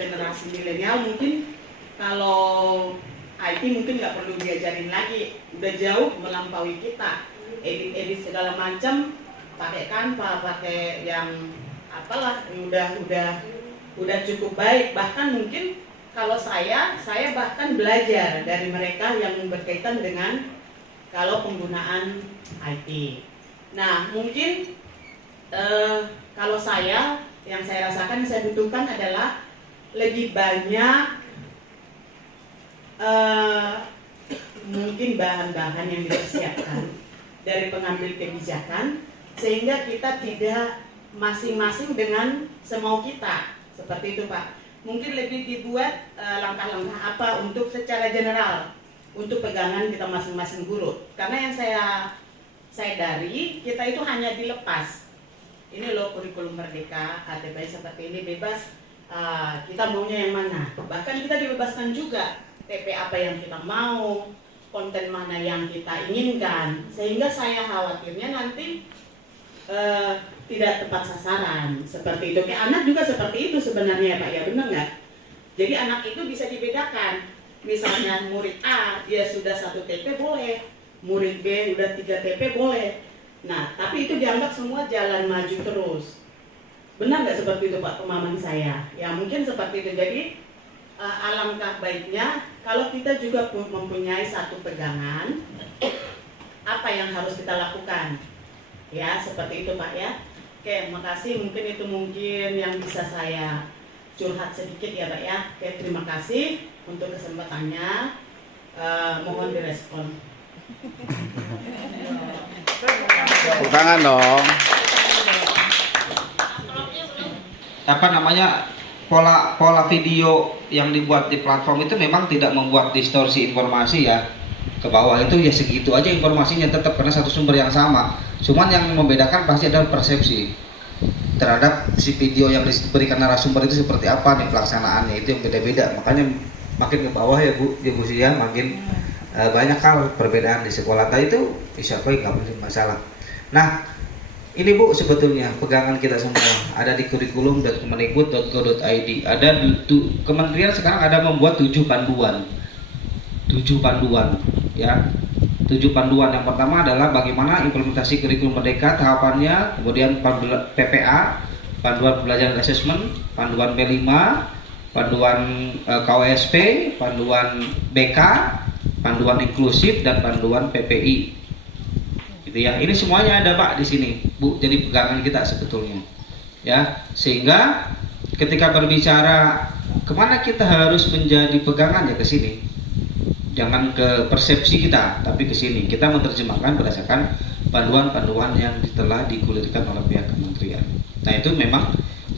generasi milenial mungkin kalau IT mungkin nggak perlu diajarin lagi, udah jauh melampaui kita. Edit segala macam, pakai Canva, pakai yang apalah, udah cukup baik. Bahkan mungkin kalau saya bahkan belajar dari mereka yang berkaitan dengan kalau penggunaan IT. Nah, mungkin kalau yang saya rasakan, yang saya butuhkan adalah lebih banyak mungkin bahan-bahan yang dipersiapkan dari pengambil kebijakan, sehingga kita tidak masing-masing dengan semau kita, seperti itu Pak. Mungkin lebih dibuat langkah-langkah apa untuk secara general untuk pegangan kita masing-masing guru. Karena yang saya dari kita itu hanya dilepas. Ini loh kurikulum merdeka, KTP seperti ini bebas, kita maunya yang mana. Bahkan kita dibebaskan juga TP apa yang kita mau, konten mana yang kita inginkan. Sehingga saya khawatirnya nanti tidak tepat sasaran seperti itu. Kayak anak juga seperti itu sebenarnya Pak, ya benar nggak? Jadi anak itu bisa dibedakan. Misalnya murid A dia sudah 1 TP boleh, murid B udah 3 TP boleh. Nah, tapi itu dianggap semua jalan maju terus. Benar nggak seperti itu Pak pemahaman saya? Ya mungkin seperti itu. Jadi alangkah baiknya kalau kita juga mempunyai satu pegangan apa yang harus kita lakukan. Ya, seperti itu Pak ya. Oke, makasih. Mungkin yang bisa saya curhat sedikit ya Pak ya. Oke, terima kasih untuk kesempatannya. Mohon direspon. Tepuk tangan dong. Apa namanya, pola video yang dibuat di platform itu memang tidak membuat distorsi informasi ya ke bawah. Itu ya segitu aja informasinya, tetap karena satu sumber yang sama. Cuman yang membedakan pasti adalah persepsi terhadap si video yang diberikan narasumber itu seperti apa nih pelaksanaannya, itu yang beda-beda. Makanya makin ke bawah ya Bu ya, makin banyak hal perbedaan di sekolah. Tadi itu bisa baik, nggak mungkin masalah. Nah, ini Bu sebetulnya pegangan kita semua ada di kurikulum.kemendikbud.go.id. Ada kementerian sekarang ada membuat 7 panduan ya. 7 panduan. Yang pertama adalah bagaimana implementasi kurikulum merdeka tahapannya, kemudian PPA, panduan pembelajaran assessment, panduan P5, panduan KWSP, panduan BK, panduan inklusif, dan panduan PPI. Gitu ya. Ini semuanya ada Pak di sini, Bu. Jadi pegangan kita sebetulnya. Ya, sehingga ketika berbicara kemana kita harus menjadi pegangan ya ke sini. Jangan ke persepsi kita, tapi ke sini. Kita menerjemahkan berdasarkan panduan-panduan yang telah digulirkan oleh pihak kementerian. Nah, itu memang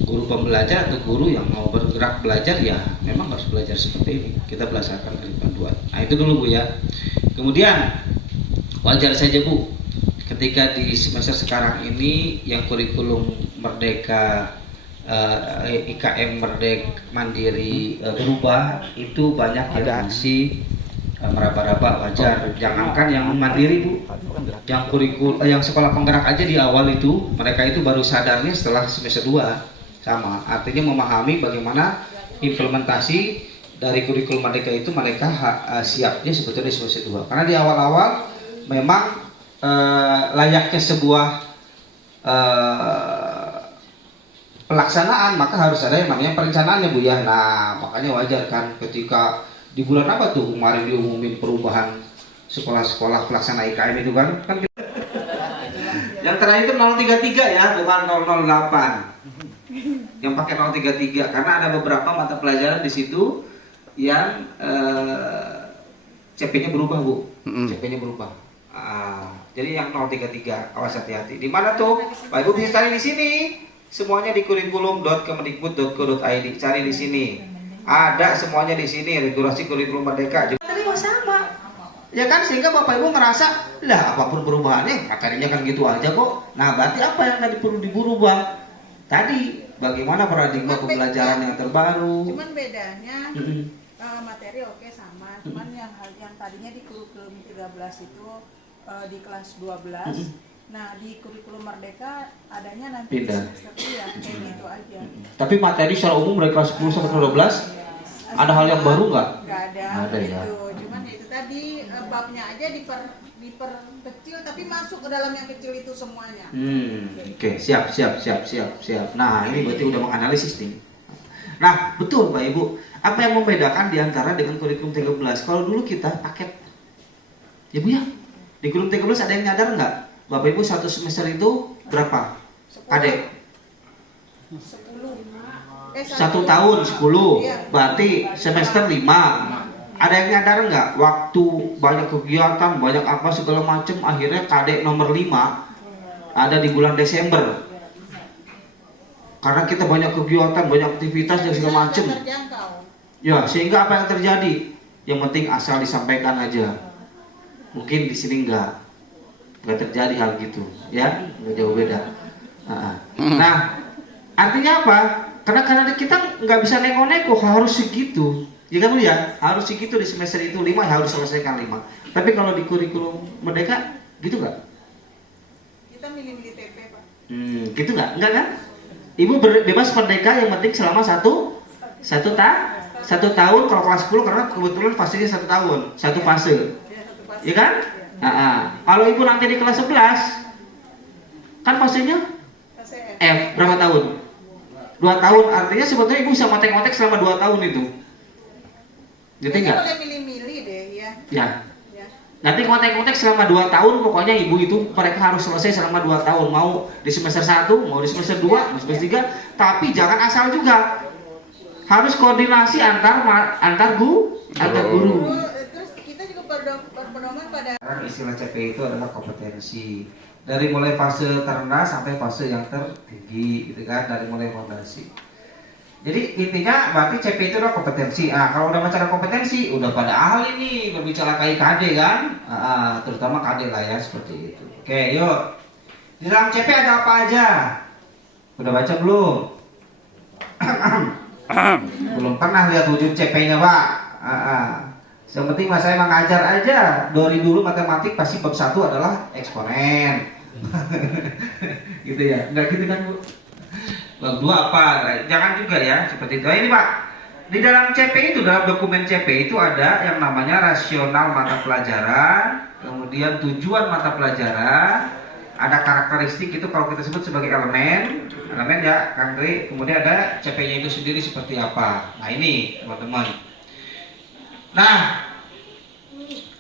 guru pembelajar atau guru yang mau bergerak belajar ya memang harus belajar seperti ini. Kita berdasarkan dari panduan. Nah, itu dulu Bu ya. Kemudian wajar saja Bu, ketika di semester sekarang ini yang kurikulum merdeka IKM Merdeka Mandiri berubah, itu banyak yang masih meraba-raba, wajar. Jangankan yang mandiri Bu, yang sekolah penggerak aja di awal itu mereka itu baru sadarnya setelah semester 2 sama. Artinya memahami bagaimana implementasi dari kurikulum merdeka itu mereka siapnya sebetulnya di semester 2. Karena di awal-awal memang layaknya sebuah pelaksanaan, maka harus ada yang namanya perencanaannya Bu ya. Nah, makanya wajar kan ketika di bulan apa tuh kemarin diumumin perubahan sekolah-sekolah pelaksana IKM itu kan yang terakhir itu 033 ya, bukan 008 yang pakai 033 karena ada beberapa mata pelajaran di situ yang CP-nya berubah Bu. CP-nya berubah. Jadi yang 033 awas hati-hati. Di mana tuh? Pak Ibu bisa cari di sini. Semuanya di kurikulum.kemendikbud.go.id. Cari di sini. Ada semuanya di sini, regulasi kurikulum merdeka. Tadi sama. Ya kan, sehingga Bapak Ibu ngerasa, lah apapun perubahannya, materinya kan gitu aja kok. Nah, berarti apa yang tadi perlu dirubah? Tadi bagaimana paradigma pembelajaran yang terbaru. Cuman bedanya materi oke sama, cuman yang tadinya di kurikulum 13 itu di kelas 12 Nah, di kurikulum Merdeka adanya nanti Pindah. semester iya, kayak gitu aja. Tapi materi secara umum dari kelas 10 sampai kelas 12 ada hal yang baru nggak? Nggak ada, Ada ya. gitu. Cuman ya itu tadi babnya aja diperkecil tapi masuk ke dalam yang kecil itu semuanya. Oke, siap. Nah, ini berarti udah menganalisis nih. Nah, betul Pak Ibu. Apa yang membedakan di antara dengan kurikulum 13? Kalau dulu kita paket, ya Bu ya, di kurikulum 13 ada yang nyadar nggak? Bapak Ibu satu semester itu berapa? 10. Adek? 10. Satu tahun 10, berarti semester 5. Ada yang nyadar nggak? Waktu banyak kegiatan, banyak apa segala macam, akhirnya kadek nomor 5 ada di bulan Desember. Karena kita banyak kegiatan, banyak aktivitas dan segala macam. Ya, sehingga apa yang terjadi? Yang penting asal disampaikan aja. Mungkin di sini nggak terjadi hal gitu, ya, nggak jauh beda. Nah, artinya apa? Karena kita nggak bisa neko-neko, harus segitu. Ya kan Bu ya, harus segitu di semester itu 5 harus selesaikan 5. Tapi kalau di kurikulum Merdeka gitu nggak? Kita milih-milih TP Pak. Gitu nggak? Enggak kan? Ibu bebas merdeka yang penting selama satu tahun kalau kelas 10 karena kebetulan fasenya 1 tahun, satu fase. Ya kan? Kalau ibu nanti di kelas 11 kan fasenya F berapa tahun? 2 tahun, artinya sebetulnya ibu bisa ngotek-ngotek selama 2 tahun itu. Gitu nggak? Boleh milih-milih deh ya. Ya. Nanti ngotek-ngotek selama 2 tahun, pokoknya ibu itu mereka harus selesai selama 2 tahun. Mau di semester 1, mau di semester 2, mau di semester 3, tapi jangan asal juga. Harus koordinasi antar guru. Terus kita juga berpedoman pada Istilah CP itu adalah kompetensi. Dari mulai fase terendah sampai fase yang tertinggi, gitu kan, dari mulai fondasi. Jadi intinya berarti CP itu adalah kompetensi. Kalau udah bicara kompetensi, udah pada ahli nih berbicara kayak KD kan, terutama KD lah ya seperti itu. Oke, yuk. Di dalam CP ada apa aja? Udah baca belum? Belum pernah lihat wujud CP-nya Pak. Yang penting mas saya mengajar aja. Dari dulu matematik pasti bab 1 adalah eksponen. Gitu ya, enggak gitu kan Bu? Bab 2 apa? Jangan juga ya seperti itu. Ini Pak, di dalam CP itu, dalam dokumen CP itu ada yang namanya rasional mata pelajaran, kemudian tujuan mata pelajaran, ada karakteristik itu kalau kita sebut sebagai elemen ya Kandri, kemudian ada CP-nya itu sendiri seperti apa. Nah ini teman-teman. Nah,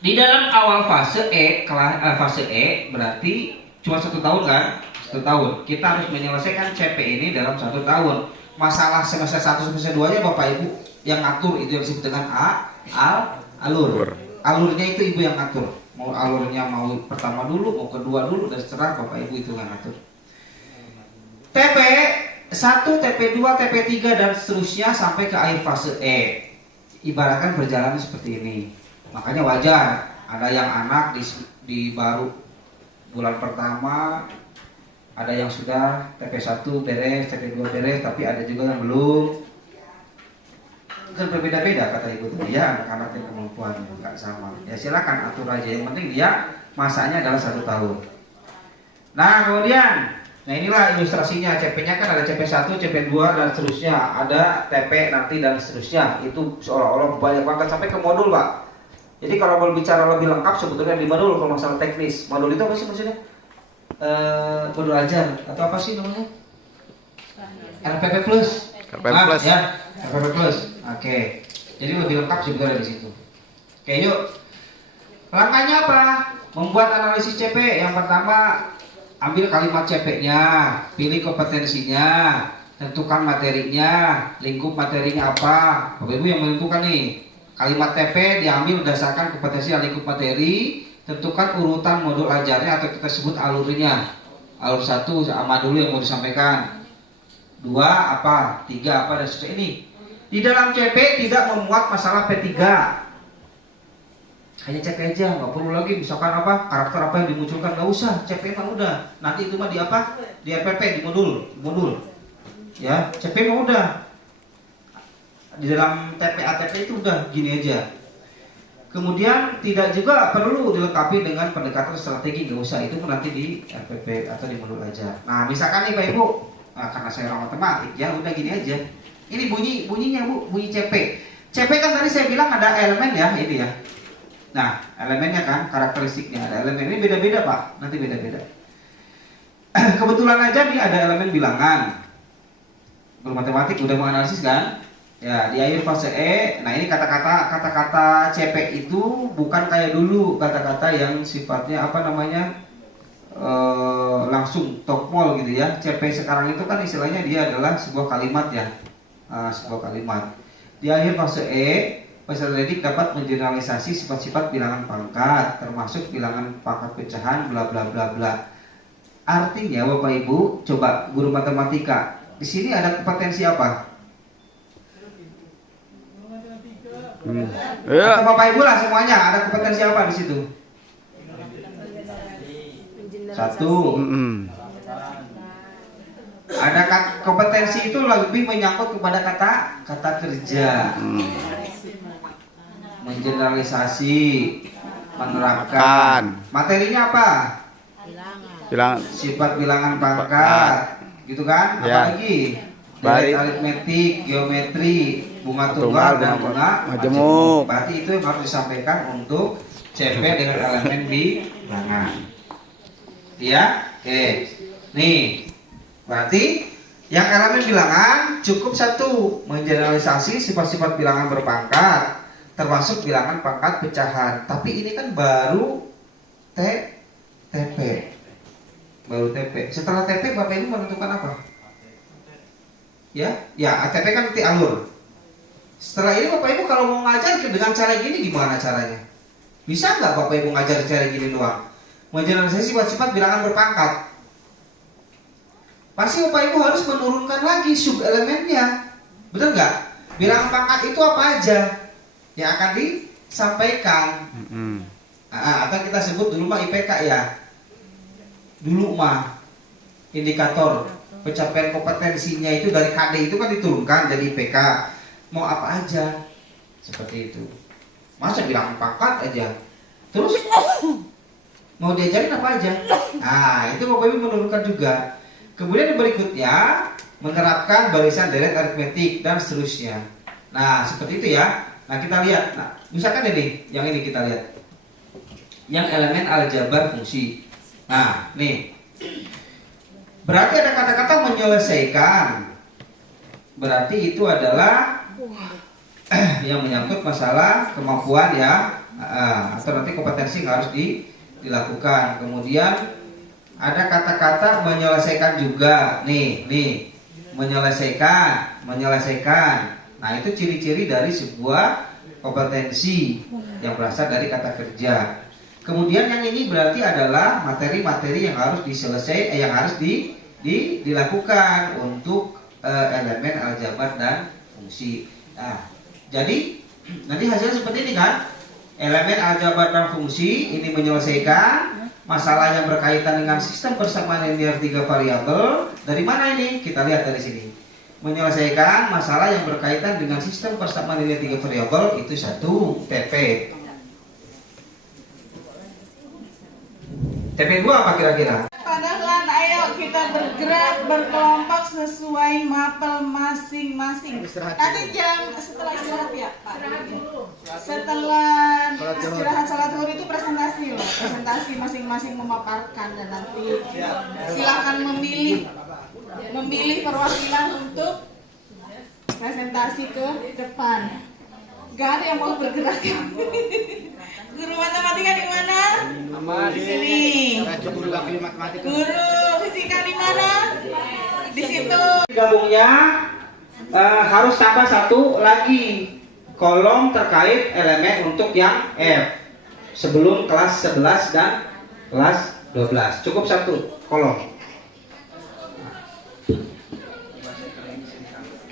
di dalam awal fase fase E berarti cuma 1 tahun kan? 1 tahun. Kita harus menyelesaikan CP ini dalam 1 tahun. Masalah semester 1 semester 2 nya Bapak Ibu yang ngatur, itu yang disebut dengan alur. Alurnya itu Ibu yang ngatur. Mau alurnya mau pertama dulu, mau kedua dulu, dan seterusnya Bapak Ibu itu yang ngatur. TP 1, TP 2, TP 3 dan seterusnya sampai ke akhir fase E. Ibaratkan perjalanan seperti ini. Makanya wajar ada yang anak di baru bulan pertama, ada yang sudah TP1 beres, TP2 beres, tapi ada juga yang belum. Kan berbeda-beda kata ibu tadi ya, anak-anak yang kemampuan nggak sama. Ya silakan atur aja, yang penting dia masanya adalah 1 tahun. Nah kemudian, nah inilah ilustrasinya. CP-nya kan ada CP1, CP2 dan seterusnya. Ada TP nanti dan seterusnya. Itu seolah-olah banyak banget sampai ke modul Pak. Jadi kalau mau bicara lebih lengkap sebetulnya di modul kalau masalah teknis. Modul itu apa sih maksudnya? Modul ajar atau apa sih namanya? RPP Plus. RPP Plus. Ya, RPP Plus. Oke. Jadi lebih lengkap sebetulnya di situ. Oke, yuk. Langkahnya apa? Membuat analisis CP. Yang pertama, ambil kalimat CP-nya, pilih kompetensinya, tentukan materinya, lingkup materinya apa. Bapak Ibu yang menentukan nih. Kalimat TP diambil berdasarkan kompetensi dan lingkup materi. Tentukan urutan modul ajarnya atau kita sebut alurnya. Alur 1 sama dulu yang mau disampaikan. 2 apa, 3 apa dan seterusnya ini. Di dalam CP tidak memuat masalah P3. Hanya CP aja, nggak perlu lagi misalkan apa karakter apa yang dimunculkan, nggak usah. CP mah udah. Nanti itu mah di apa? Di RPP, di modul. Ya, CP mah udah. Di dalam TP ATP itu udah gini aja. Kemudian tidak juga perlu dilengkapi dengan pendekatan strategi, nggak usah, itu nanti di RPP atau di modul aja. Nah misalkan nih Pak Ibu, karena saya orang matematik ya udah gini aja. Ini bunyinya Bu, bunyi CP. CP kan tadi saya bilang ada elemen ya, ini ya. Nah elemennya kan, karakteristiknya ada elemen, ini beda-beda Pak, nanti beda-beda. Kebetulan aja nih ada elemen bilangan. Guru matematik udah menganalisis kan? Ya, di akhir fase E. Nah, ini kata-kata CP itu bukan kayak dulu kata-kata yang sifatnya apa namanya? Langsung topol gitu ya. CP sekarang itu kan istilahnya dia adalah sebuah kalimat ya. Sebuah kalimat. Di akhir fase E, peserta didik dapat mengeneralisasi sifat-sifat bilangan pangkat, termasuk bilangan pangkat pecahan bla bla bla bla. Artinya Bapak Ibu, coba guru matematika, di sini ada kompetensi apa? Ya. Atau Bapak Ibu lah semuanya, ada kompetensi apa di situ? Satu. Ada kompetensi itu lebih menyangkut kepada kata kerja, mengeneralisasi, menerapkan. Materinya apa? Bilangan. Sifat bilangan pangkat, gitu kan? Ya. Apalagi? Baik. Aritmetik, geometri, bunga tunggal dan bunga majemuk. Berarti itu yang harus disampaikan untuk CP dengan elemen bilangan. Iya? Oke. Nih. Berarti yang elemen bilangan cukup satu, mengeneralisasi sifat-sifat bilangan berpangkat, termasuk bilangan pangkat pecahan. Tapi ini kan baru TP. Baru TP. Setelah TP Bapak Ibu menentukan apa? Ya, ATP kan nanti alur. Setelah ini Bapak Ibu kalau mau ngajar dengan cara gini gimana caranya? Bisa nggak Bapak Ibu ngajar cara gini doang? Mengeneralisasi sifat-sifat bilangan berpangkat. Pasti Bapak Ibu harus menurunkan lagi sub elemennya. Betul nggak? Bilangan pangkat itu apa aja yang akan disampaikan? Atau kita sebut dulu mah IPK ya. Dulu mah indikator pencapaian kompetensinya itu dari KD itu kan diturunkan jadi IPK. Mau apa aja seperti itu. Masa bilangan pangkat aja. Terus mau diajarin apa aja? Nah itu Bapak Ibu menurunkan juga. Kemudian yang berikutnya menerapkan barisan deret aritmetik dan seterusnya. Nah seperti itu ya. Nah kita lihat. Nah misalkan ini, yang ini kita lihat. Yang elemen aljabar fungsi. Nah nih. Berarti ada kata-kata menyelesaikan. Berarti itu adalah yang menyangkut masalah kemampuan ya, atau nanti kompetensi yang harus dilakukan. Kemudian ada kata-kata menyelesaikan juga. Nih, menyelesaikan. Nah itu ciri-ciri dari sebuah kompetensi yang berasal dari kata kerja. Kemudian yang ini berarti adalah materi-materi yang harus yang harus dilakukan untuk elemen aljabar dan fungsi. Nah, jadi nanti hasilnya seperti ini kan? Elemen aljabar dan fungsi ini menyelesaikan masalah yang berkaitan dengan sistem persamaan linear 3 variabel. Dari mana ini? Kita lihat dari sini. Menyelesaikan masalah yang berkaitan dengan sistem persamaan linear 3 variabel itu satu TP. TP 2 apa kira-kira? Padahal ayo kita bergerak berkelompok sesuai mapel masing-masing. Nanti setelah istirahat ya Pak. Setelah istirahat salat zuhur itu presentasi loh. Presentasi masing-masing memaparkan dan nanti silakan memilih perwakilan untuk presentasi ke depan. Gak ada yang mau bergerak. Guru matematika di mana? Di sini. Guru fisika di mana? Di situ. Gabungnya harus tambah satu lagi kolom terkait elemen untuk yang F sebelum kelas 11 dan kelas 12. Cukup satu kolom.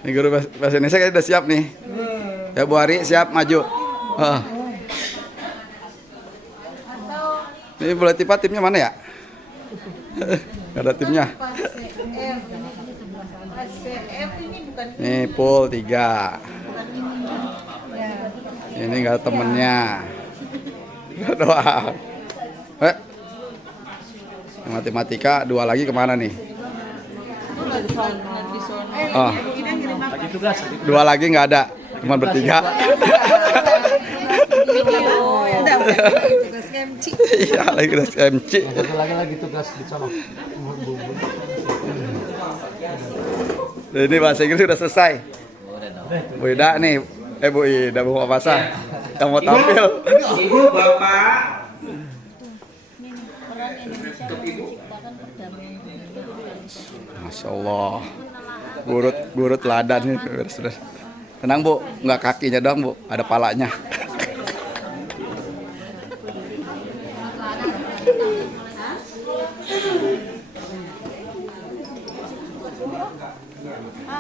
Ini guru bahasa Indonesia kayaknya udah siap nih. Ya Bu Ari siap maju. Ini bola tipa timnya mana ya? Gak ada timnya. Nih pool 3. Ini gak ada temennya. Doang. Matematika 2 lagi kemana nih? Oh. 2 lagi nggak ada, cuma bertiga. Iya, lagi tugas MC. Satu lagi tugas di sana. Ini bahasa Inggris sudah selesai. Bu Ida nih, Bu Ida Bu Masa yang mau tampil. Ibu, Bapak. Masya Allah, gurut ladan nih, sudah. Tenang Bu, nggak kakinya dong Bu, ada palanya.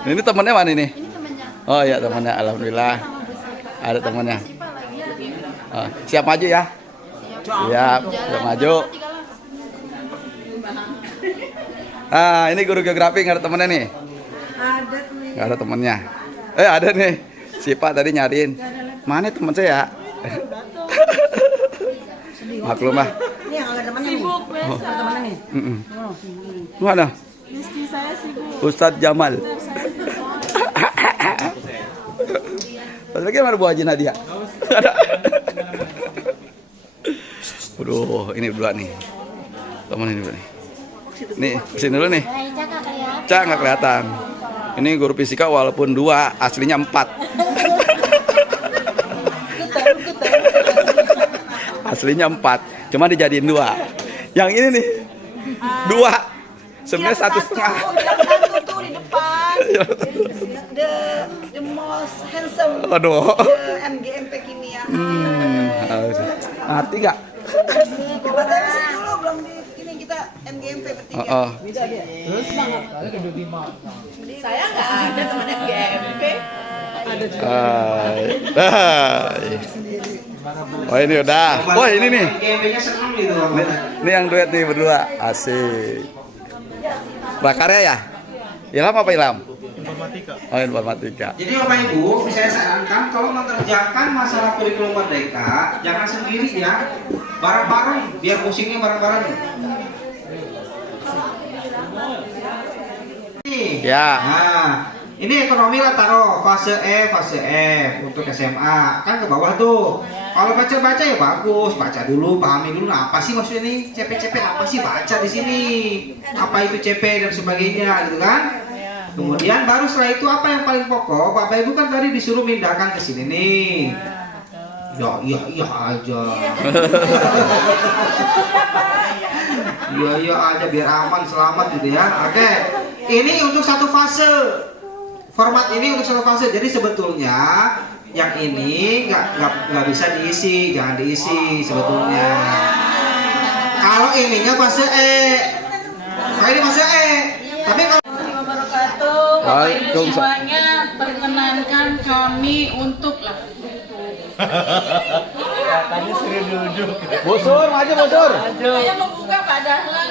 Ini temennya mana ini? Oh ya temennya, alhamdulillah. Ada temennya. Oh, siap maju ya? Siap maju. Ah, ini guru geografi nggak ada temennya nih? Ada temennya. Nggak ada temennya. Ada nih. Si Pak tadi nyariin. Mana teman saya? Maklum lah. Ini yang ada temannya nih. Sibuk biasa. Ada temannya nih. Mana? Istri saya sibuk. Ustadz Jamal. Lagi mana Bu Haji Nadia? Ada. Waduh, ini berdua nih. Teman ini dulu nih. Nih, kesini dulu nih. Cak nggak kelihatan. Ini guru fisika walaupun 2, aslinya 4. Aslinya 4, cuma dijadiin 2. Yang ini nih 2. Sebenarnya 1,5. Satu tuh di depan. The most handsome. Aduh. MGMP kimia. Mati nggak? Coba dari sini dulu belum di ini kita MGMP bertiga. Terus ada kedua 5. Saya nggak ada teman MGMP. Oh ini udah. Oh ini nih. GMP-nya seneng gitu. Ini yang duet nih berdua. Asik. Prakarya ya? Ilham apa Ilham? Informatika. Oh informatika. Jadi Bapak Ibu, saya sarankan kalau mengerjakan masalah kurikulum merdeka, jangan sendiri ya, bareng-bareng, biar pusingnya bareng-bareng. Nih, Ya. Nah, ini ekonomi lah taruh fase F untuk SMA, kan ke bawah tuh. Kalau baca-baca ya bagus, baca dulu, pahami dulu apa sih maksudnya nih CP apa sih, baca di sini. Apa itu CP dan sebagainya gitu kan. Kemudian baru setelah itu apa yang paling pokok, Bapak Ibu kan tadi disuruh pindahkan ke sini nih. Ya aja. Iya aja biar aman selamat gitu ya. Oke. Ini untuk satu fase. Format ini untuk satu fase. Jadi sebetulnya yang ini nggak bisa diisi, jangan diisi sebetulnya. Kalau ininya fase E, nah ini fase E. Tapi kalau Bapak Ibu semuanya perkenankan kami untuk Tadi sering duduk. Bosur, maju Bosur. saya membuka Pak Dahlan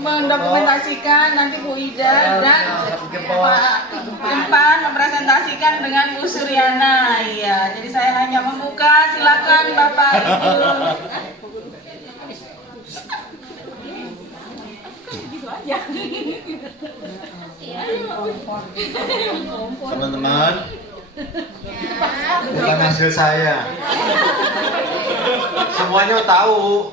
mendokumentasikan, nanti Bu Ida dan Pak Gempan mempresentasikan dengan Bu Suryana. Iya, jadi saya hanya membuka, silakan Bapak Ibu. Teman-teman, bukan hasil saya. Semuanya tahu.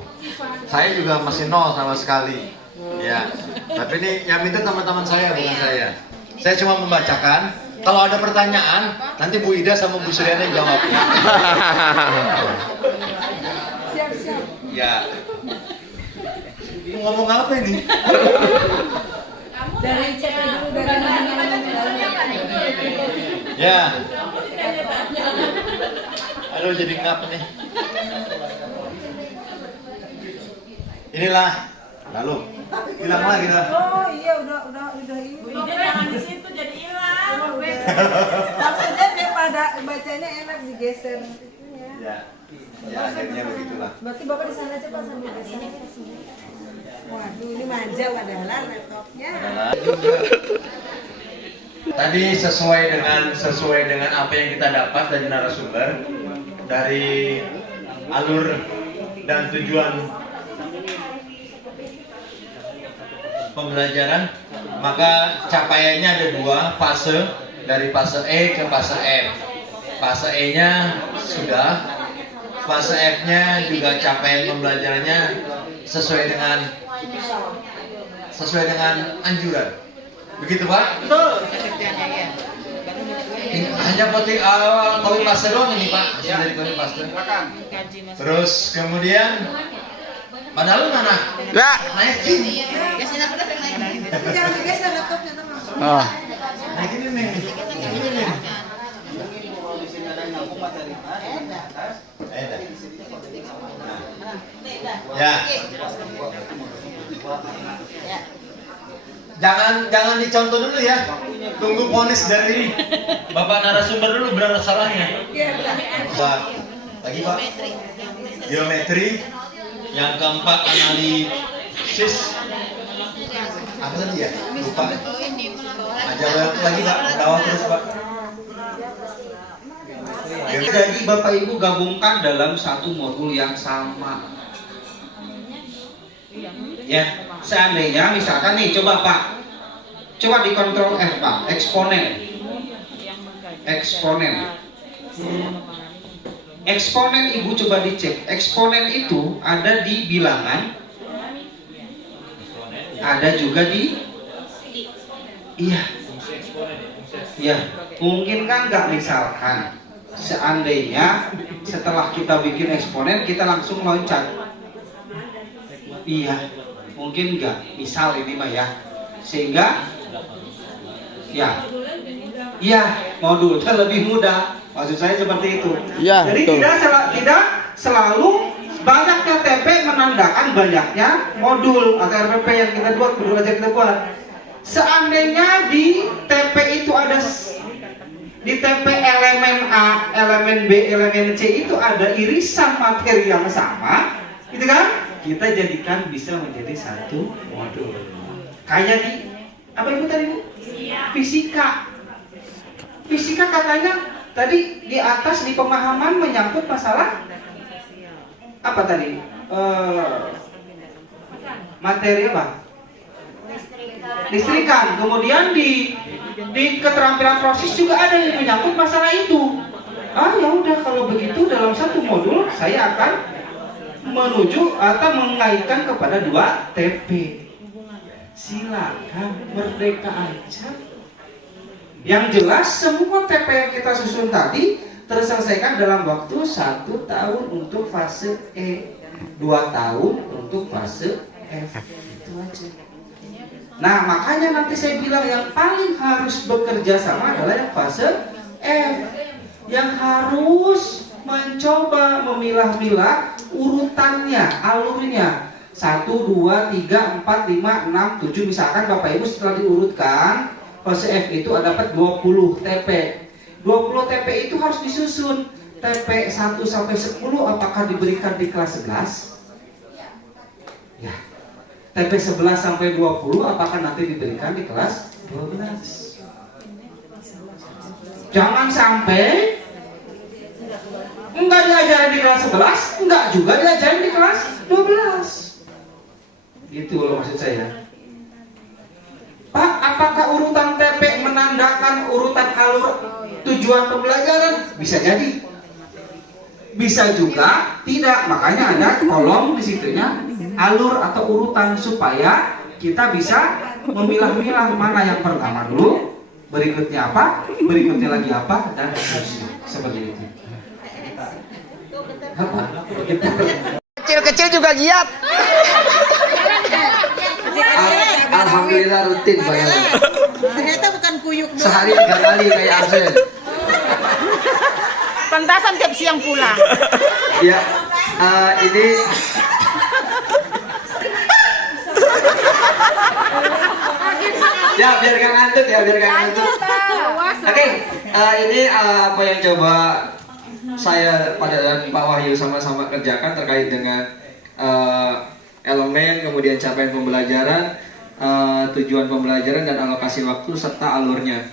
Saya juga masih 0 sama sekali. Ya. Tapi ini yang minta teman-teman saya, bukan saya. Saya cuma membacakan. Kalau ada pertanyaan, nanti Bu Ida sama Bu Suryana yang jawab. Siap-siap. Ya. Mau ngomong apa ini? Dari cek dulu Ya. Aduh jadi ngap nih. Inilah. Lalu hilang lagi dah. Oh iya udah ini. Jangan di situ jadi hilang. Maksudnya daripada bacanya enak digeser itunya. Ya. Ya akhirnya begitulah. Berarti Bapak di sana aja Pak sambil geser. Waduh, ini manja padahal laptopnya. Tadi sesuai dengan apa yang kita dapat dari narasumber, dari alur dan tujuan pembelajaran, maka capaiannya ada dua fase, dari fase E ke fase F. Fase E-nya sudah, fase F-nya juga capaian pembelajarannya sesuai dengan anjuran. Begitu Pak? Betul. Hanya copy paste doang ini Pak, hasil dari copy paste. Terus kemudian mana lu mana? Ya. Naikin. Jangan digeser laptopnya teman. Oh. Naikin ini. Ya. Jangan dicontoh dulu ya. Tunggu vonis dari Bapak narasumber dulu benar salahnya. Pak, lagi Pak. Geometri. Yang keempat analisis. Apa tadi ya? Lupa. Ajar lagi Pak. Kawal terus Pak. Jadi Bapak Ibu gabungkan dalam satu modul yang sama. Ya, seandainya misalkan nih, coba Pak, coba dikontrol F Pak, eksponen. Eksponen Ibu coba dicek. Eksponen itu ada di bilangan, ada juga di, iya, mungkin kan nggak, misalkan seandainya setelah kita bikin eksponen kita langsung loncat. Iya, mungkin enggak. Misal ini mah ya, sehingga ya modulnya lebih mudah. Maksud saya seperti itu. Ya, jadi betul. tidak selalu banyaknya TP menandakan banyaknya modul atau RPP yang kita buat, belajar kita buat. Seandainya di TP itu ada, di TP elemen A, elemen B, elemen C itu ada irisan materi yang sama, gitu kan? Kita jadikan bisa menjadi satu modul. Kayak di apa Ibu tadi Bu? Fisika. Fisika katanya tadi di atas di pemahaman menyangkut masalah apa tadi? Materi apa? Listrikan. Kemudian di keterampilan proses juga ada yang menyangkut masalah itu. Ya udah, kalau begitu dalam satu modul saya akan menuju atau mengaitkan kepada 2 TP. Silakan, merdeka aja. Yang jelas semua TP yang kita susun tadi terselesaikan dalam waktu 1 tahun untuk fase E, 2 tahun untuk fase F. Itu aja. Nah, makanya nanti saya bilang yang paling harus bekerja sama adalah yang fase F, yang harus mencoba memilah-milah urutannya, alurnya 1, 2, 3, 4, 5, 6, 7. Misalkan Bapak Ibu setelah diurutkan fase F itu dapat 20 TP. 20 TP itu harus disusun. TP 1 sampai 10 apakah diberikan di kelas 11? Ya. TP 11 sampai 20 apakah nanti diberikan di kelas 12? Jangan sampai enggak diajarin di kelas 11, enggak juga diajarin di kelas 12. Gitu loh maksud saya. Pak, apakah urutan TP menandakan urutan alur tujuan pembelajaran? Bisa jadi. Bisa juga tidak. Makanya ada kolom di situnya alur atau urutan supaya kita bisa memilah-milah mana yang pertama dulu, berikutnya apa, berikutnya lagi apa, dan seterusnya. Seperti itu. Kecil-kecil juga giat. Alhamdulillah rutin Pak ya. Ternyata bukan kuyuk doang. Sehari 3 kali kayak Arsen. Pentasan tiap siang pula. Ya, ini ya biar gak ngantut ya, biar gak ngantut. Oke, ini apa yang coba saya dan Pak Wahyu sama-sama kerjakan terkait dengan elemen, kemudian capaian pembelajaran, tujuan pembelajaran dan alokasi waktu serta alurnya.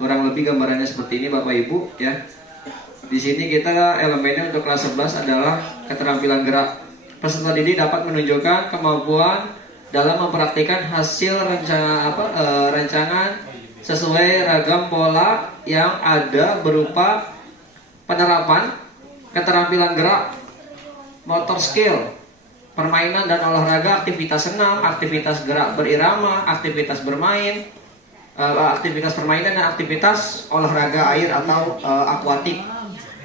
Kurang lebih gambarannya seperti ini Bapak Ibu ya. Di sini kita elemennya untuk kelas 11 adalah keterampilan gerak peserta didik dapat menunjukkan kemampuan dalam mempraktikkan hasil rancangan sesuai ragam pola yang ada berupa penerapan keterampilan gerak, motor skill, permainan dan olahraga, aktivitas senam, aktivitas gerak berirama, aktivitas bermain, aktivitas permainan dan aktivitas olahraga air atau akuatik.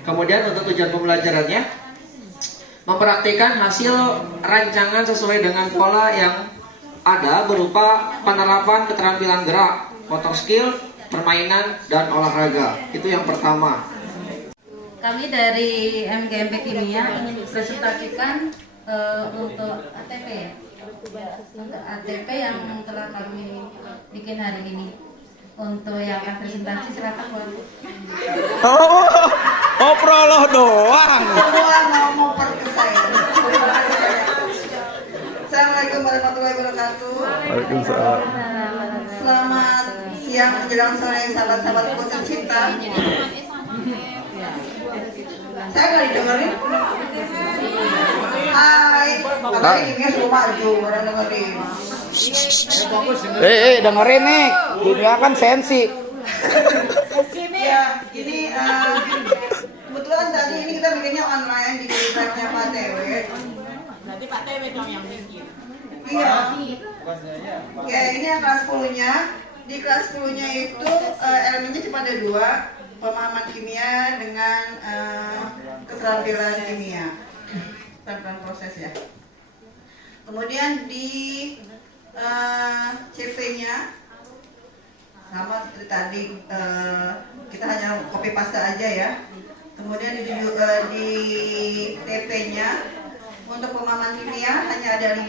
Kemudian untuk tujuan pembelajarannya, mempraktikkan hasil rancangan sesuai dengan pola yang ada berupa penerapan keterampilan gerak, motor skill, permainan dan olahraga. Itu yang pertama. Kami dari MGMP Kimia ingin presentasikan untuk ATP ya. Untuk ATP yang telah kami bikin hari ini. Untuk yang akan presentasi silakan Bu. Oh, prolog doang. Semua mau perke saya. Assalamualaikum warahmatullahi wabarakatuh. Waalaikumsalam. Selamat siang menjelang sore sahabat-sahabatku tercinta. Saya nggak didengerin. Hai, katanya ini suruh maju, orang dengerin. Dengerin nih. Dunia kan sensi. Ya, ini kebetulan tadi ini kita bikinnya online di webnya Pak TW. Berarti Pak TW dong yang bikin. Iya. Ya, ini yang kelas 10-nya. Di kelas 10-nya itu elemennya cuma ada 2, pemahaman kimia dengan keterampilan kimia. Keterampilan proses ya. Kemudian di CP-nya sama seperti tadi, kita hanya copy paste aja ya. Kemudian di TP-nya untuk pemahaman kimia hanya ada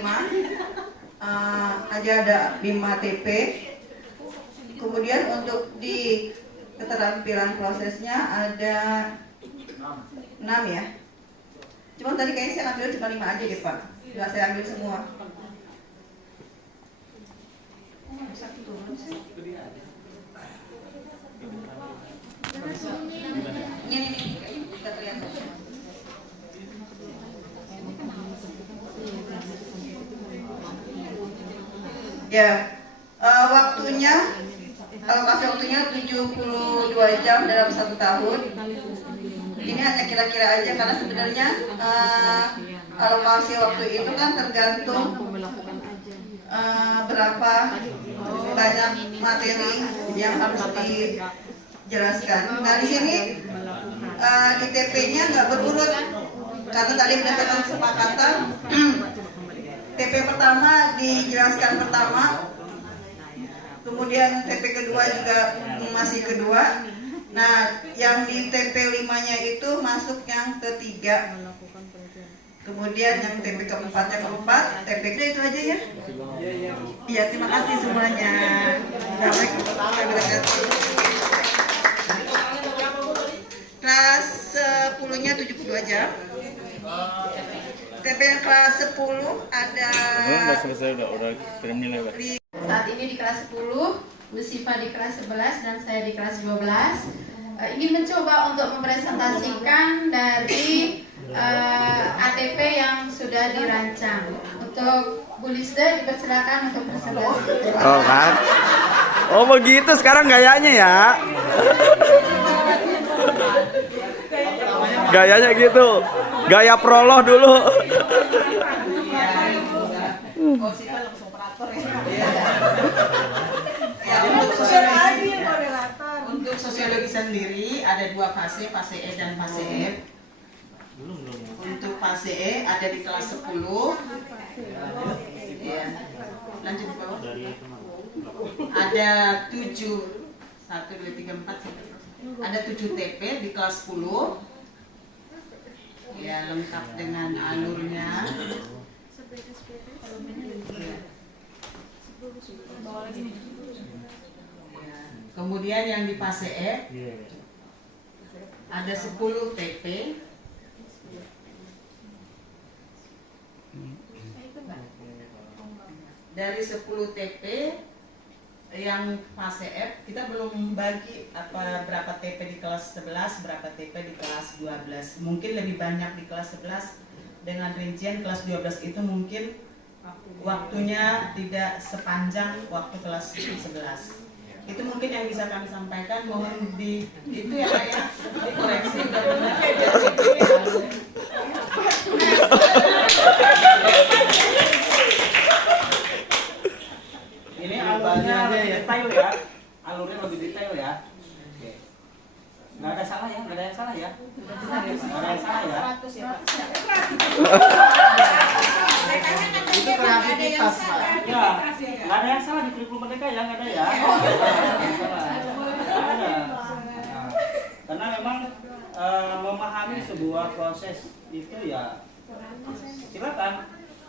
5 TP. Kemudian untuk di keterampilan prosesnya ada 6 ya. Cuma tadi kayaknya saya ambil cuma 5 aja deh Pak. Nggak saya ambil semua. Ini kita lihat. Ya, waktunya, alokasi waktunya 72 jam dalam 1 tahun. Ini hanya kira-kira aja karena sebenarnya alokasi waktu itu kan tergantung berapa banyak materi yang harus dijelaskan. Nah di sini di TP-nya nggak berurut karena tadi berdasarkan kesepakatan TP pertama dijelaskan pertama, kemudian TP kedua juga masih kedua. Nah, yang di TP 5-nya itu masuk yang ketiga. Kemudian yang TP keempatnya keempat, TP itu aja ya. Iya, terima kasih semuanya. Assalamualaikum warahmatullahi wabarakatuh. Kelas 10-nya 72 jam. TP yang kelas 10 ada Saat ini di kelas 10, Bu Siva di kelas 11 dan saya di kelas 12 ingin mencoba untuk mempresentasikan dari ATP yang sudah dirancang. Untuk Bu Lisda dipersilakan untuk presentasi. Oh kan? Oh begitu sekarang gayanya ya. Gayanya gitu. Gaya prolog dulu. Untuk sosiologi sendiri ada 2 fase, fase E dan fase F. Untuk fase E ada di kelas 10. Ya. Lanjut ke bawah. Ada 7 1 2 3 4 ada 7 TP di kelas 10. Ya, lengkap dengan alurnya. Kemudian yang di fase F ada 10 TP. Dari 10 TP yang fase F kita belum bagi berapa TP di kelas 11, berapa TP di kelas 12. Mungkin lebih banyak di kelas 11 dengan rincian kelas 12 itu mungkin waktunya tidak sepanjang waktu kelas 11. Itu mungkin yang bisa kami sampaikan. Mohon itu ya Kak ya, dikoreksi dan Ini alurnya lebih detail ya. Alurnya lebih detail ya. Oke. Nggak ada salah ya, nggak ada yang salah ya. Nggak ada yang salah ya. Itu kreativitas, Pak. Ya, nggak ada yang salah di kurikulum merdeka ya, nggak ada ya. Nggak ada. Nah, karena memang memahami sebuah proses itu ya silakan.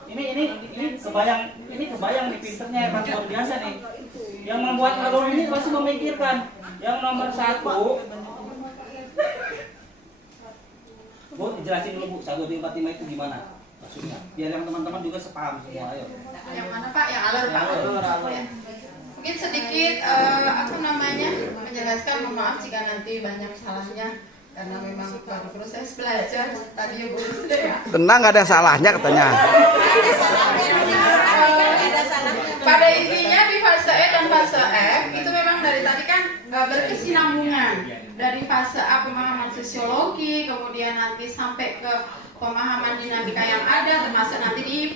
Ini kebayang nih pinternya Pak, luar biasa nih. Yang membuat alur ini pasti memikirkan. Yang nomor 1, Bu, jelasin dulu Bu, 1, 2, 3, 4, 5 itu gimana maksudnya? Biar yang teman-teman juga sepaham semua, ayo. Yang mana Pak? Yang alur Pak? Alur. Mungkin sedikit menjelaskan, mohon maaf jika nanti banyak salahnya karena memang baru proses belajar tadi ya Bu sudah ya. Tenang, nggak ada salahnya katanya. Pada intinya di fase E dan fase F itu memang dari tadi kan berkesinambungan dari fase A pemahaman sosiologi, kemudian nanti sampai ke pemahaman dinamika yang ada, termasuk nanti di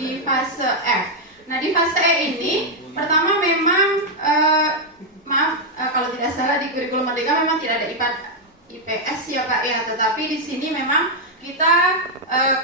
di fase F. Nah di fase E ini pertama memang kalau tidak salah di kurikulum merdeka memang tidak ada IPS ya Kak ya, tetapi di sini memang kita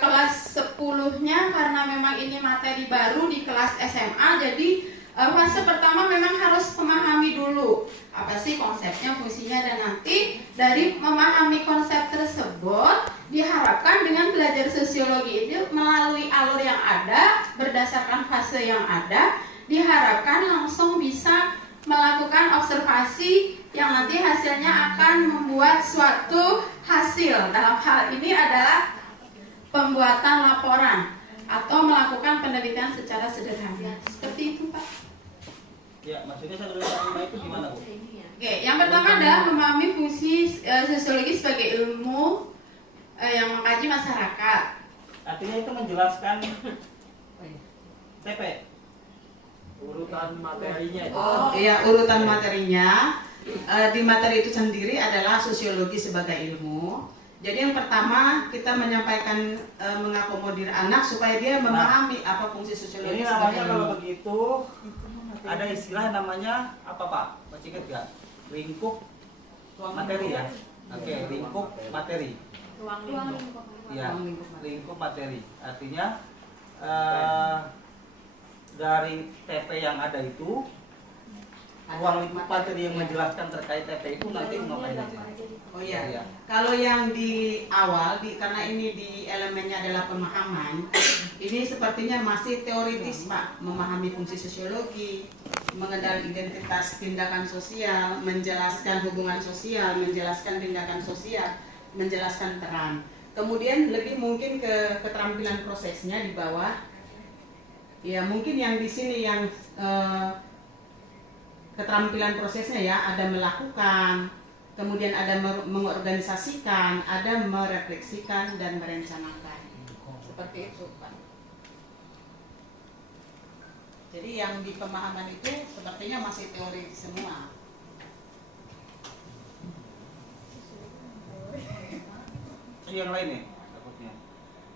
kelas 10-nya karena memang ini materi baru di kelas SMA, jadi fase pertama memang harus memahami dulu apa sih konsepnya, fungsinya, dan nanti dari memahami konsep tersebut diharapkan dengan belajar sosiologi itu melalui alur yang ada berdasarkan fase yang ada, diharapkan langsung bisa melakukan observasi yang nanti hasilnya akan membuat suatu hasil. Dalam hal ini adalah pembuatan laporan atau melakukan penelitian secara sederhana. Seperti itu Pak. Ya, maksudnya 1, 2, 3, 4, 5 itu gimana Bu? Oke, yang pertama adalah memahami fungsi sosiologi sebagai ilmu yang mengkaji masyarakat. Artinya itu menjelaskan TP. Urutan materinya. Oh iya, urutan materinya. Di materi itu sendiri adalah sosiologi sebagai ilmu. Jadi yang pertama kita menyampaikan mengakomodir anak supaya dia memahami apa fungsi sosiologi. Ini namanya kalau begitu ada istilah namanya apa Pak? Masih ingat nggak? Lingkup materi ya. Oke, lingkup materi. Iya, lingkup materi. Artinya dari TP yang ada itu, ruang lingkup materi yang menjelaskan terkait TP itu nanti ngapain aja? Oh iya. Kalau yang di awal, karena ini di elemennya adalah pemahaman, ini sepertinya masih teoritis Pak, memahami fungsi sosiologi, mengenal identitas tindakan sosial, menjelaskan hubungan sosial, menjelaskan tindakan sosial, menjelaskan peran. Kemudian lebih mungkin ke keterampilan prosesnya di bawah. Ya mungkin yang di sini yang keterampilan prosesnya ya, ada melakukan, kemudian ada mengorganisasikan, ada merefleksikan dan merencanakan. Seperti itu Pak. Jadi yang di pemahaman itu sepertinya masih teori semua. Yang lain nih takutnya.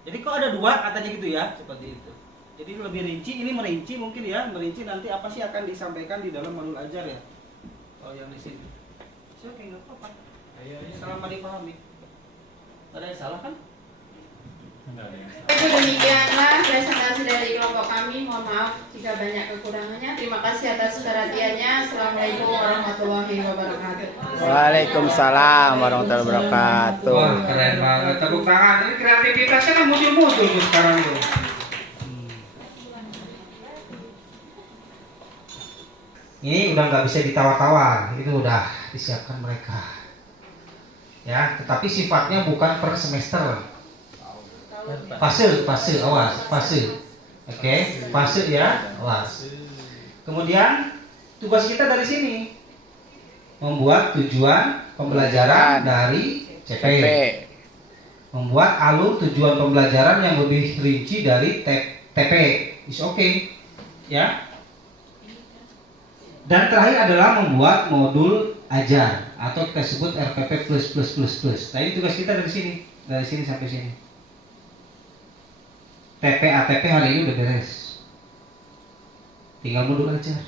Jadi kok ada 2 katanya gitu ya, seperti itu. Jadi lebih rinci, ini merinci mungkin ya, merinci nanti apa sih akan disampaikan di dalam modul ajar ya. Oh yang di sini. Oke, nggak apa-apa. Selama dipahami. Ada yang salah kan? Itu demikianlah presentasi dari kelompok kami. Mohon maaf jika banyak kekurangannya. Terima kasih atas perhatiannya. Assalamualaikum warahmatullahi wabarakatuh. Waalaikumsalam warahmatullahi wabarakatuh. Wah keren banget, tepuk tangan. Ini kreativitasnya kan muncul-muncul tuh sekarang tuh. Ini udah nggak bisa ditawar-tawar, itu udah disiapkan mereka. Ya, tetapi sifatnya bukan per semester. Fase, awas, fase. Oke, fase ya, awas. Kemudian tugas kita dari sini membuat tujuan pembelajaran dari CP. membuat alur tujuan pembelajaran yang lebih rinci dari TP. Is okay, ya. Dan terakhir adalah membuat modul ajar atau kita sebut RPP++++. Nah, ini tugas kita dari sini sampai sini. TP ATP hari ini udah beres. Tinggal modul ajar.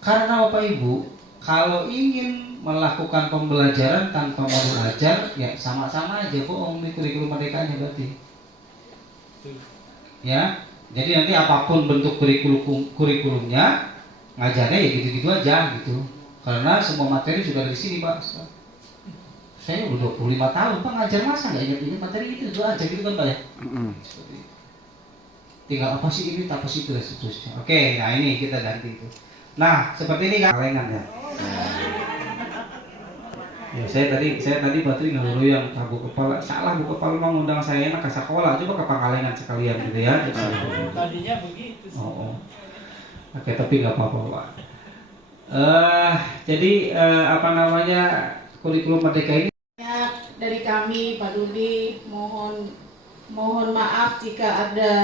Karena Bapak Ibu, kalau ingin melakukan pembelajaran tanpa modul ajar, ya sama-sama aja bohong nih kurikulum merdekanya berarti. Ya, jadi nanti apapun bentuk kurikulumnya, ngajarnya ya gitu-gitu aja gitu. Karena semua materi sudah dari sini Pak. Saya udah 25 tahun Pak ngajar, masa nggak ingat-ingat materi itu aja gitu kan Pak ya? Tinggal apa sih ini, apa sih itu dan seterusnya. Oke, nah ini kita ganti itu. Nah, seperti ini kan kalengan ya. Ya saya tadi berarti dulu yang tabu kepala, salah bu kepala mau ngundang saya enak ke sekolah, coba ke Pangalengan sekalian gitu ya. Tadinya begitu. Oh. Oke, tapi nggak apa-apa Pak. Jadi apa namanya kurikulum merdeka ini dari kami Pak Dudi mohon maaf jika ada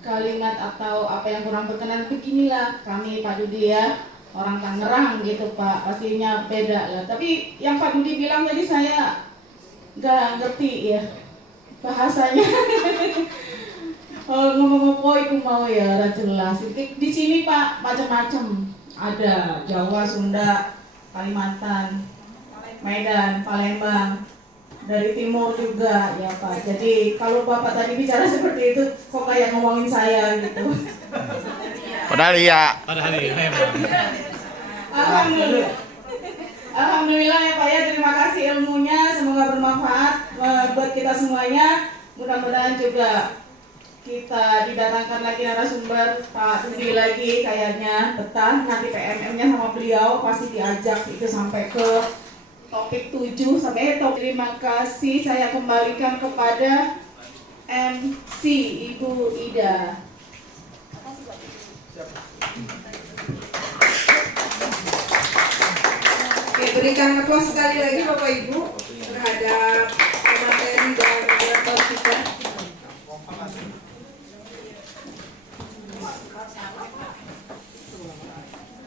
kalimat atau apa yang kurang berkenan. Beginilah kami Pak Dudi ya, orang Tangerang gitu Pak, pastinya beda lah. Tapi yang Pak Dudi bilang tadi saya nggak ngerti ya bahasanya. Ngomong apa itu mau ya jelas. Di sini Pak macam-macam, ada Jawa, Sunda, Kalimantan, Medan, Palembang, dari timur juga ya Pak. Jadi kalau Bapak tadi bicara seperti itu kok kayak ngomongin saya gitu. Padahal iya. Alhamdulillah ya Pak ya, terima kasih ilmunya, semoga bermanfaat buat kita semuanya. Mudah-mudahan juga kita didatangkan lagi narasumber Pak Dudi lagi, kayaknya betah nanti PMM-nya sama beliau, pasti diajak itu sampai ke topik 7 sampai topik. Terima kasih, saya kembalikan kepada MC Ibu Ida. Oke, berikan aplaus sekali lagi Bapak Ibu terhadap materi dan moderator kita.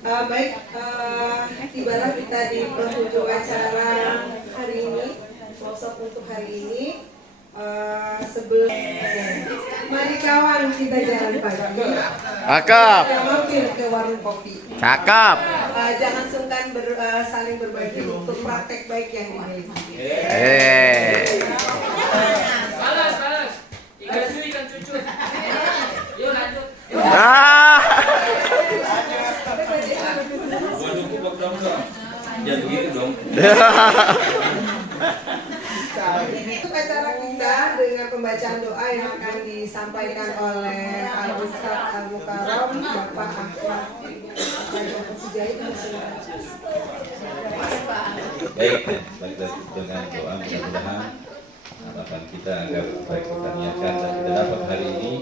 Baik, tibalah kita di penghujung acara hari ini, workshop untuk hari ini. Sebelum mari kawan kita jalan pagi. Cakep. Kita mampir ke warung kopi. Cakep. Jangan sungkan saling berbagi untuk praktek baik yang dimiliki. Salas. Ikan cucu. Yuk lanjut. Jangan begitu dong. Untuk acara kita dengan pembacaan doa yang akan disampaikan oleh Al-Ustaz Al-Mukarram Bapak Ahmad Sejahid. Baik, balik lagi dengan doa, mudah-mudahan harapan kita agar baik kita niatkan dan kita dapat hari ini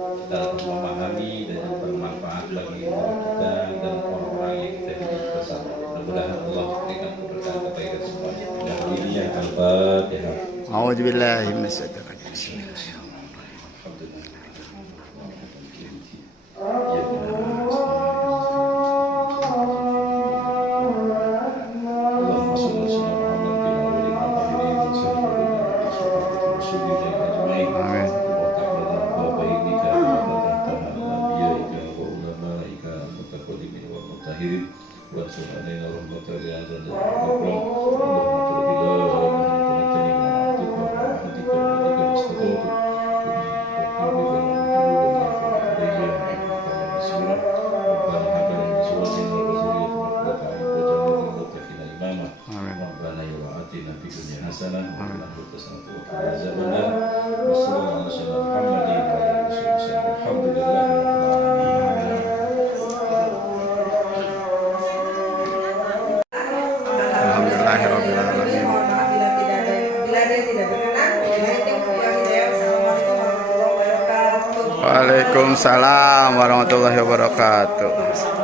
kita dapat memahami dan bermanfaat bagi kita dan orang-orang yang kita hidup bersama. Mudah-mudahan Allah berikan keberkahan kebaikan semuanya. Dan ini yang Al-Fatihah. A'udzubillahi minasyaitonir rajim. Waalaikumsalam warahmatullahi wabarakatuh.